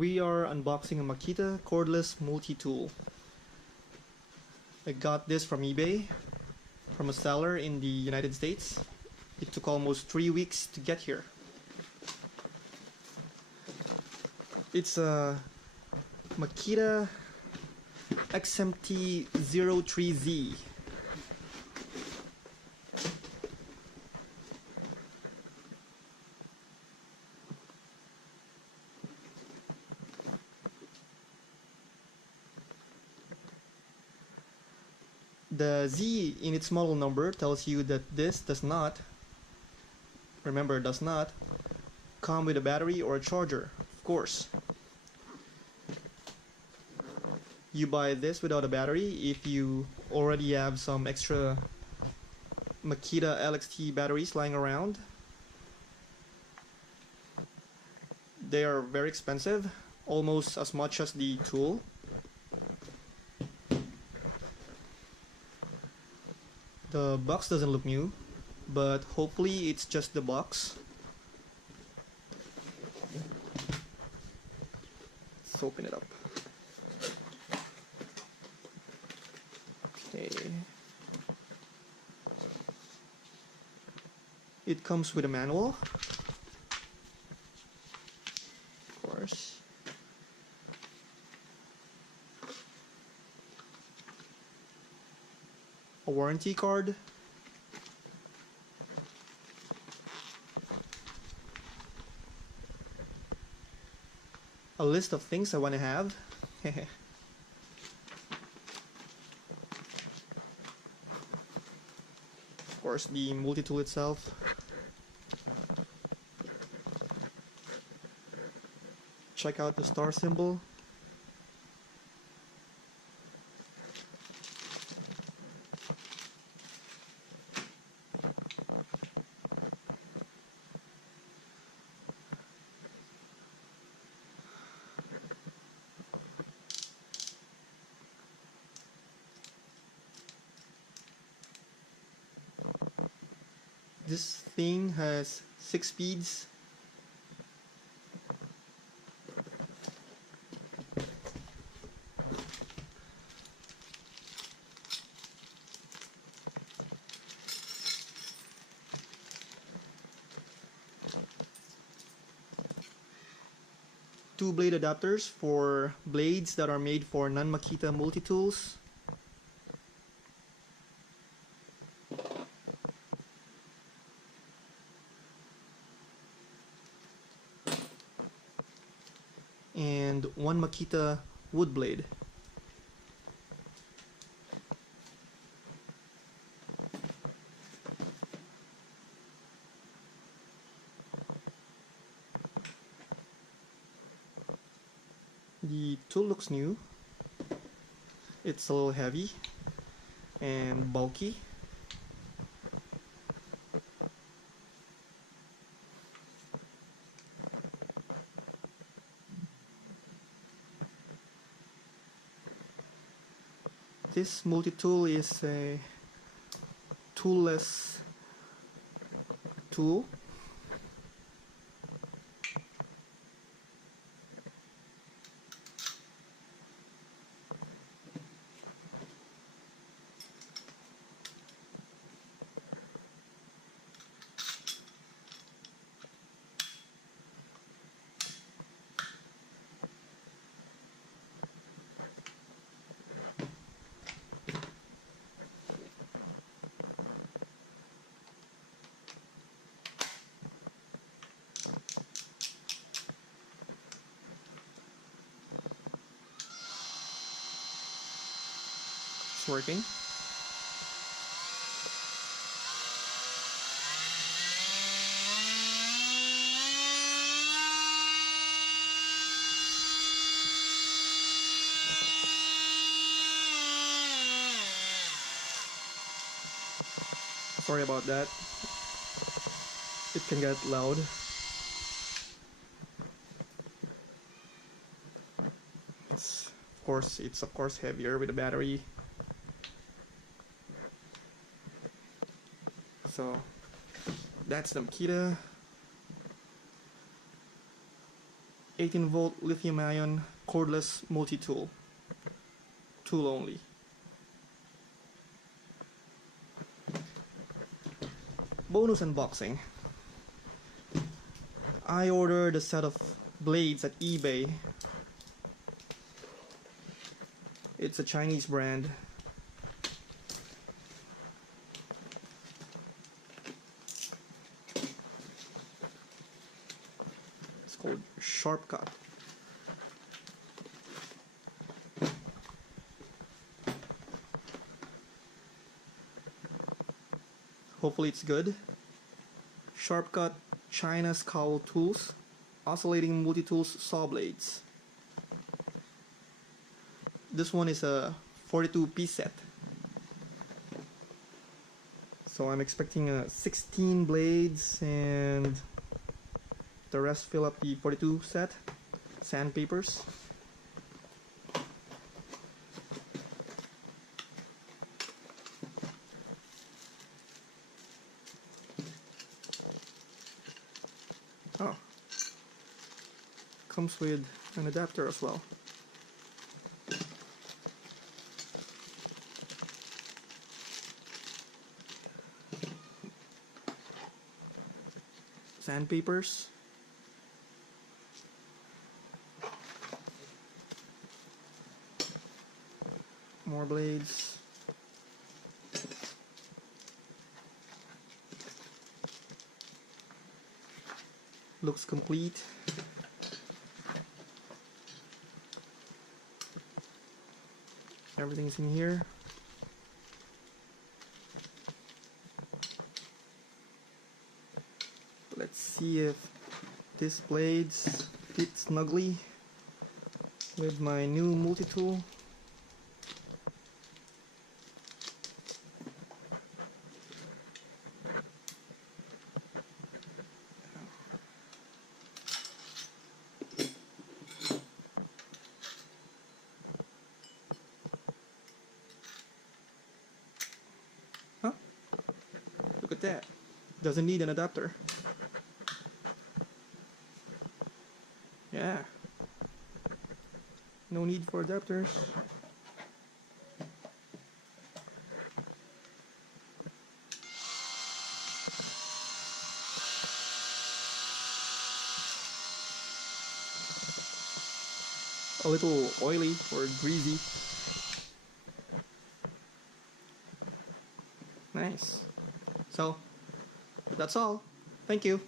We are unboxing a Makita cordless multi-tool. I got this from eBay, from a seller in the United States. It took almost 3 weeks to get here. It's a Makita XMT03Z. The Z in its model number tells you that this does not come with a battery or a charger, of course. You buy this without a battery if you already have some extra Makita LXT batteries lying around. They are very expensive, almost as much as the tool. The box doesn't look new, but hopefully it's just the box. Let's open it up. Okay. It comes with a manual, of course. A warranty card, a list of things I want to have. Of course, the multi-tool itself. Check out the star symbol. This thing has 6 speeds. Two blade adapters for blades that are made for non-Makita multi-tools. And one Makita wood blade. The tool looks new. It's a little heavy and bulky. This multi-tool is a toolless tool. It's working. Sorry about that. It can get loud. It's of course heavier with a battery. So that's the Makita. 18-volt lithium-ion cordless multi-tool. Tool only. Bonus unboxing. I ordered a set of blades at eBay. It's a Chinese brand. It's called Sharpcut. Hopefully it's good. Sharpcut China Scowl Tools, Oscillating Multi-Tools Saw Blades. This one is a 42-piece set. So I'm expecting 16 blades and the rest fill up the 42 set. Sandpapers. Oh, comes with an adapter as well. Sandpapers. More blades. Looks complete. Everything's in here. Let's see if this blades fit snugly with my new multi-tool. Huh? Look at that. Doesn't need an adapter. Yeah. No need for adapters. A little oily or greasy. Nice. So, that's all. Thank you.